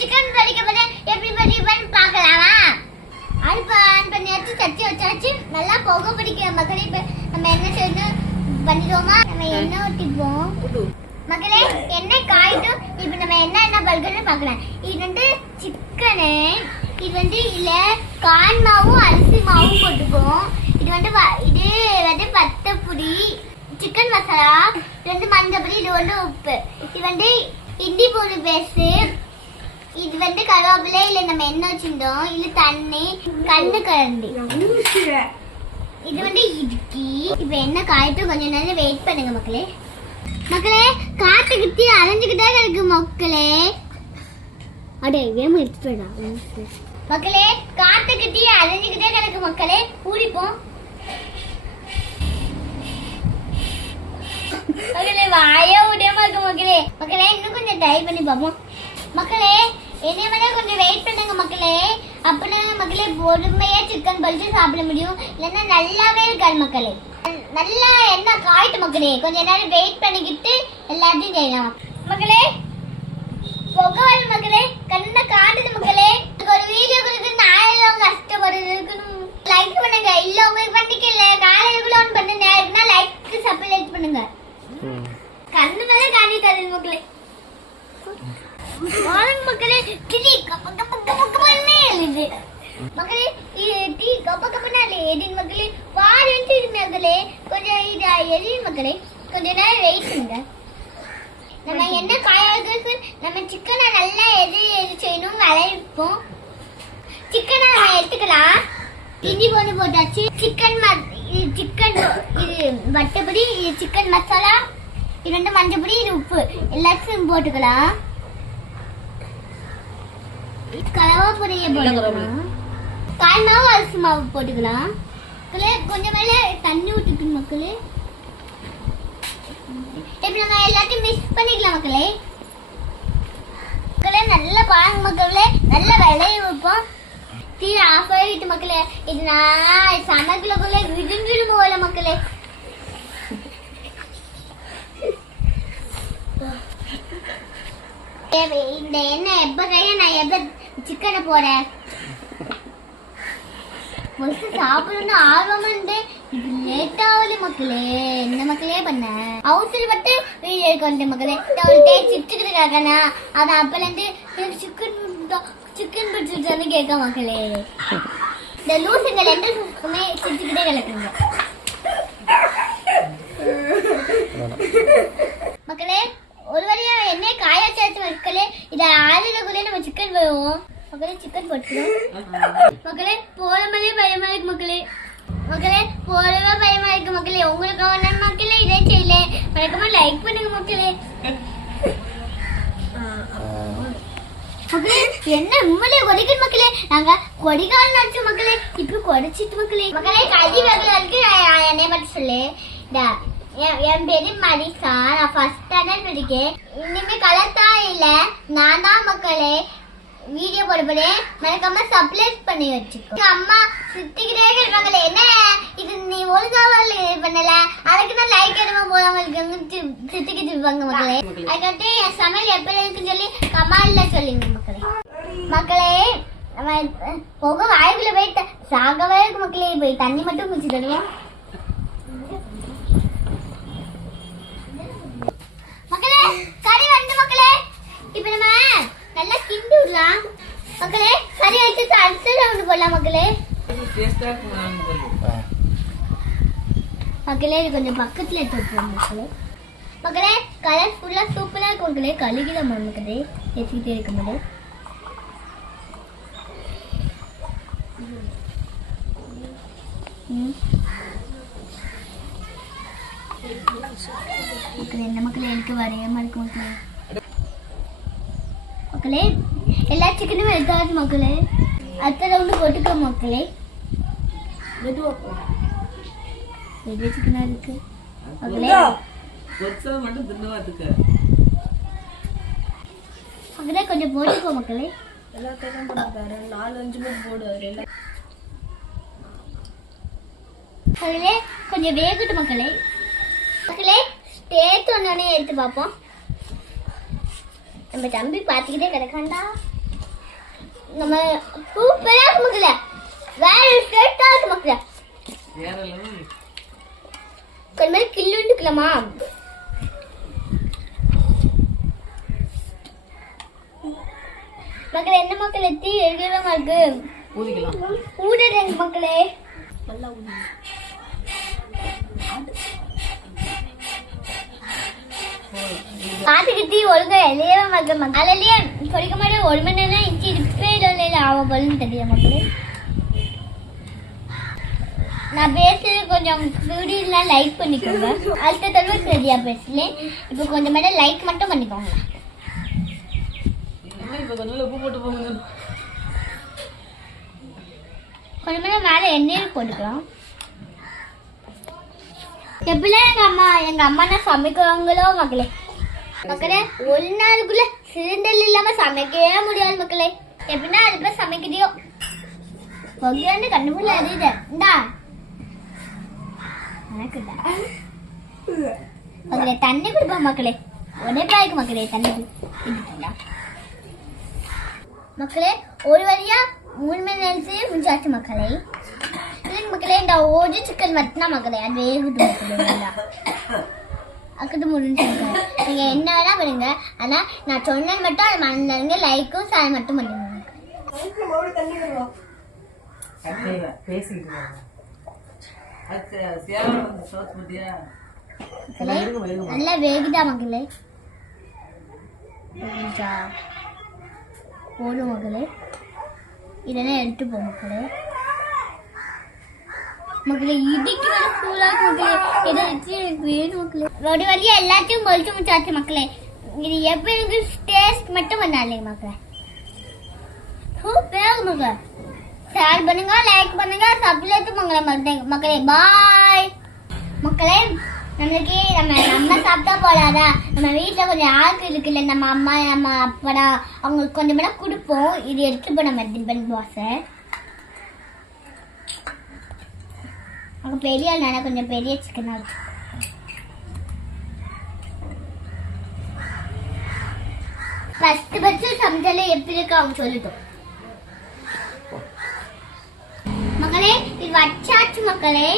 Chicken பொரிக்க போது எப்படி பொரிப்பேன்னு பார்க்கலாமா? அடுப்பு ஆன் பண்ணியாச்சு, சட்டி வச்சாச்சு, நல்லா புகை பிடிக்கிற மக்களே. இப்ப நம்ம என்ன செய்யணும் பண்ணிடுவோமா? நம்ம எண்ணெய் ஊற்றிப்போம் மக்களே. எண்ணெய் காயிட்டும். இப்ப நம்ம என்ன பல்கன்னு பார்க்கலாம். இது வந்து சிக்கனு, இது வந்து இல்ல கான் மாவும் அரிசி மாவும் போட்டுப்போம். இது வந்து பத்தப்புடி, சிக்கன் மசாலா, இது வந்து மஞ்சப்பொடி, இது வந்து உப்பு, இது வந்து இஞ்சி பூண்டு பேஸ்ட், இது வந்து கருவேப்பிலை, இல்ல நம்ம எண்ணெய் வச்சிருந்தோம், இது தண்ணி, கண்ணு கரண்டி, இது வந்து இடுக்கி. இப்ப என்ன காயிட்டு கொஞ்ச நேரம் வெயிட் பண்ணுங்க மக்களே. மக்களே காத்துக்கிட்டு அரைஞ்சுக்கிட்டே இருக்கு மக்களே. அடே வேமா எடுத்துடா மக்களே. காத்துக்கிட்டு அரைஞ்சுக்கிட்டே கிடக்கு மக்களே. பூரிப்போம் மக்களே. வாய விடாம இருக்கு மக்களே. மக்களே இன்னும் கொஞ்சம் ட்ரை பண்ணி பார்ப்போம் மக்களே. என்னைய மாதிரி கொஞ்சம் வெயிட் பண்ணுங்க மக்களே. அப்படின்னா மக்களே பொறுமையா சிக்கன் பொரிச்சு சாப்பிட முடியும். இல்லைன்னா நல்லாவே இருக்காது மக்களே. நல்லா என்ன காயிட்டு மக்களே. கொஞ்ச நேரம் வெயிட் பண்ணிக்கிட்டு எல்லாத்தையும் செய்யலாம் மக்களே. புகை வரும் மக்களே. கண்ணை காட்டுது மக்களே. ஒரு வீடியோ கொடுத்து நான் கஷ்டப்படுறது. லைக் பண்ணுங்க. இல்ல உங்களுக்கு பண்ணிக்கல காலையில ஆன் பண்ணுங்க. இல்லைன்னா லைக் சப்ஸ்கிரைப் பண்ணுங்க. கண்ணு மேல காட்டிட்டாரு மக்களே. வாங்க மக்களே. கிளி கப்ப கப்ப கப்ப கப்பனே எழுது மக்களே. டீ கப்ப கப்பனா எழுது மக்களே. பாரு மக்களே. கொஞ்சம் இது எழுதி மக்களே. கொஞ்ச நேரம் வெயிட் பண்ணுங்க. நம்ம என்ன காயாக்கு நம்ம சிக்கனை நல்லா எது செய்யணும் வளைப்போம். சிக்கனை நம்ம எடுத்துக்கலாம். இஞ்சி பூண்டு போட்டாச்சு. சிக்கன் இது வட்டப்பொடி, இது சிக்கன் மசாலா, இது வந்து மஞ்சப்பொடி, இது உப்பு எல்லாத்தையும் போட்டுக்கலாம். கலவாப்பொடியை போட்டுக்கலாம். கால் மாவு அரிசி மாவு போட்டுக்கலாம். கொஞ்சம் மேல தண்ணி ஊற்றிக்கணும் மக்களே. இப்ப நம்ம எல்லாத்தையும் மிக்ஸ் பண்ணிக்கலாம் மக்களே. மக்களே நல்லா பாருங்க மக்களே. நல்ல விளைய வைப்போம். டீ ஆஃப் ஆகிட்டு மக்களே. இது நான் சமைக்கலக்குள்ள விரும்பிடும் போல மக்களே. இந்த எண்ணெய் எப்ப கையா நான் எப்ப சிக்கனை போறேன் சாப்பிடணும்னு ஆர்வமா இருந்து லேட் ஆகல மக்களே. என்ன மக்களே பண்ண அவசரப்பட்டு வீடியோ எடுக்க வந்தேன் மக்களே. சிரிச்சுக்கிட்டு அதான் அப்பல இருந்து சிக்கன் பிடிச்சிட்டு கேட்க மக்களே. இந்த லூசுங்க ரெண்டு சிரிச்சுக்கிட்டே கிடக்குங்க மக்களே. ஒரு வழியா என்ன காயாச்சாச்சு மக்களே. இதை ஆளுக்குள்ளே நம்ம சிக்கன் போவோம் மக்களே. சிக்கன் போட்டுக்கிறோம் மக்களே. போறமலே பயமா இருக்கு மக்களே. மக்களே போறவே பயமா இருக்கு மக்களே. உங்களுக்கு ஒன்னு மக்களே இதே செய்யல மறக்காம லைக் பண்ணுங்க மக்களே. மக்களே என்ன உண்மையிலே கொடிக்கணும் மக்களே. நாங்க கொடிகால் நடிச்சோம் மக்களே. இப்ப கொடைச்சிட்டு மக்களே. மக்களே கல்வி வகைகளுக்கு என்னை மட்டும் சொல்லு. என் பேரு மரிசா. நான் ஃபர்ஸ்ட் ஸ்டாண்டர்ட் படிக்கேன். இனிமே கலத்தா இல்ல நான் தான் மக்களே வீடியோ போடுறேன். மறக்காம சப்ஸ்கிரைப் பண்ணி வச்சுக்கோ. அம்மா சுத்திக்கிட்டே இருக்காங்களே. என்ன இது நீ ஒழுங்காவல் பண்ணல அதுக்கு நான் லைக் எடுமா போறவங்களுக்கு சுத்திக்கிட்டு இருப்பாங்க மக்களே. அதுக்கடுத்து என் சமையல் எப்படி இருக்குன்னு சொல்லி கமால்ல சொல்லுங்க மக்களே. மக்களே நம்ம புகை வாய்க்குள்ள போய் சாகவே இருக்கு மக்களே. போய் தண்ணி மட்டும் குடிச்சு தருவோம் மக்களே. கறி வந்து மக்களே. இப்ப நம்ம நல்லா கிண்டி விடலாம் மக்களே. கறி ஆயிட்டு அடுத்த ரவுண்ட் போடலாம் மக்களே. மக்களே இது கொஞ்சம் பக்கத்துல எடுத்துப்போம் மக்களே. மக்களே கலர்ஃபுல்லா சூப்பரா இருக்கும் மக்களே. கழுகில மக்களே எடுத்துக்கிட்டே இருக்கும் போது மக்களே. இந்த மக்களே எனக்கு வரையாம இருக்கு மக்களே. மக்களே எல்லா சிக்கனும் எடுத்தாச்சு மக்களே. அடுத்த ரவுண்டு போட்டுக்கோ மக்களே. சிக்கனா இருக்கு மக்களே. மக்களே கொஞ்சம் போட்டுக்கோ மக்களே. மக்களே கொஞ்சம் வேகட்டும் மக்களே. மக்களே டேஸ்ட் ஒன்னே எடுத்து பார்ப்போம். நம்ம தம்பி பார்த்துக்கிட்டே கிடக்காண்டா. நம்ம சூப்பரா இருக்கு மக்களே. வேற ஸ்ட்ரெயிட்டா இருக்கு மக்களே. வேற லெவல். கொஞ்சம் கிள்ளுண்டுக்கலாமா? மக்களே என்ன மக்களே தீ எரியுதமா இருக்கு. ஊதிக்கலாம். ஊடுறேங்க மக்களே. நல்லா ஊதி. பாத்துக்கு தீ ஒழுங்கா எலையவே மக்கள் மக்களையே பொறிக்க மாதிரி 1 மணி நேரம் இஞ்சி இருப்பே இல்லை ஆவ போலன்னு தெரியும் மக்களே. நான் பேசுறது கொஞ்சம் வீடியோலாம் லைக் பண்ணிக்கோங்க. அடுத்த தடவை சரியா பேசலேன். இப்போ கொஞ்சம் மேடம் லைக் மட்டும் பண்ணிக்கோங்க. இப்போ கொஞ்சம் உப்பு போட்டு போங்க. கொஞ்சம் மேடம் மேலே எண்ணெயில் போட்டுக்கலாம். எப்படிலாம் எங்க அம்மா நான் சமைக்கிறாங்களோ மக்களே. மக்களே ஒரு நாளுக்குள்ள சிலிண்டர் இல்லாம சமைக்கவே முடியாது மக்களே. எப்படின்னா அதுக்குள்ள சமைக்கிறியோ பொங்கியாண்டு கண்டுபிடில அறியுது. இந்தா எனக்குடா மக்களே தண்ணி குடிப்பா மக்களே. ஒரே பாய்க்கு மக்களே தண்ணி குடிப்பா மக்களே. ஒரு வழியா 3 மணி நேரத்தையே முடிஞ்சாச்சு மக்களே. இல்லைங்க மக்களே இந்த ஓஜி சிக்கன் வட்டினா மக்களே அது வேகுது மக்களே. அக்கட்டு முடிஞ்சுங்க. நீங்க என்ன வேணா பண்ணுங்க. ஆனா நான் சொன்னேன் மட்டும் அது மறந்துடுங்க. லைக்கும் சாய் மட்டும் பண்ணுங்க. நல்லா வேகுதா மக்களே. போடும் மக்களே. இதெல்லாம் எடுத்து போ மக்களே. மக்களே இடிக்கு வேற கூலா மக்களே. ஏதாச்சும் வேணும் மக்களே. ஒரு வழியா எல்லாத்தையும் பொழிச்சு முடிச்சாச்சு மக்களே. இது எப்படி இருக்கு டேஸ்ட் மட்டும் பண்ணாலே மக்களே. சூப்பர் மக்களே. ஷேர் பண்ணுங்க, லைக் பண்ணுங்க, சப்ஸ்கிரைப் பண்ணுங்க மக்களே. பாய் மக்களே. நம்மளுக்கு நம்ம சாப்பிட்டா போடாதா? நம்ம வீட்டுல கொஞ்சம் ஆளுக்கு இருக்குல்ல, நம்ம அம்மா நம்ம அப்படா அவங்களுக்கு கொஞ்சம் மேடம் கொடுப்போம். இது எடுத்துப்போம் நம்ம டிபன் பாக்ஸை. அங்கே பெரிய ஆள் கொஞ்சம் பெரிய சிக்கனா இருக்கு. ஃபர்ஸ்ட் சமைச்சாலே எப்படி இருக்கு அவங்க சொல்லிட்டோம் மக்களே. இது வச்சாச்சு மக்களே.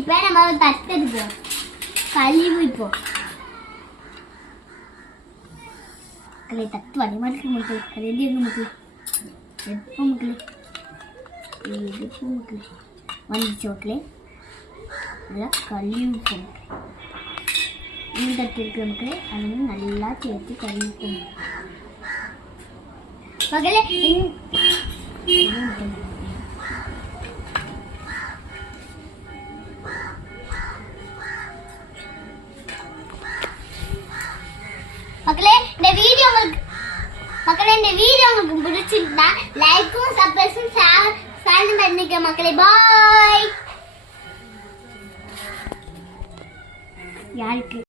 இப்ப நம்ம தட்டு எடுப்போம். கழிவு இப்போ மக்களே தட்டு வடி மாதிரி மக்களே. ரெடி இருக்கு மக்களே. எப்போ மக்களே எப்போ மக்களே வந்துச்சு மக்களே. நல்லா கழிவு தட்டு இருக்கு மக்களே. அது நல்லா சேர்த்து கழிவு மக்களே. மக்களே இந்த வீடியோ உங்களுக்கு பிடிச்சிருந்தா லைக்கும் சப்ஸ்கிரைபும் ஷேர் பண்ணிக்க மக்களே. பாய். யாருக்கு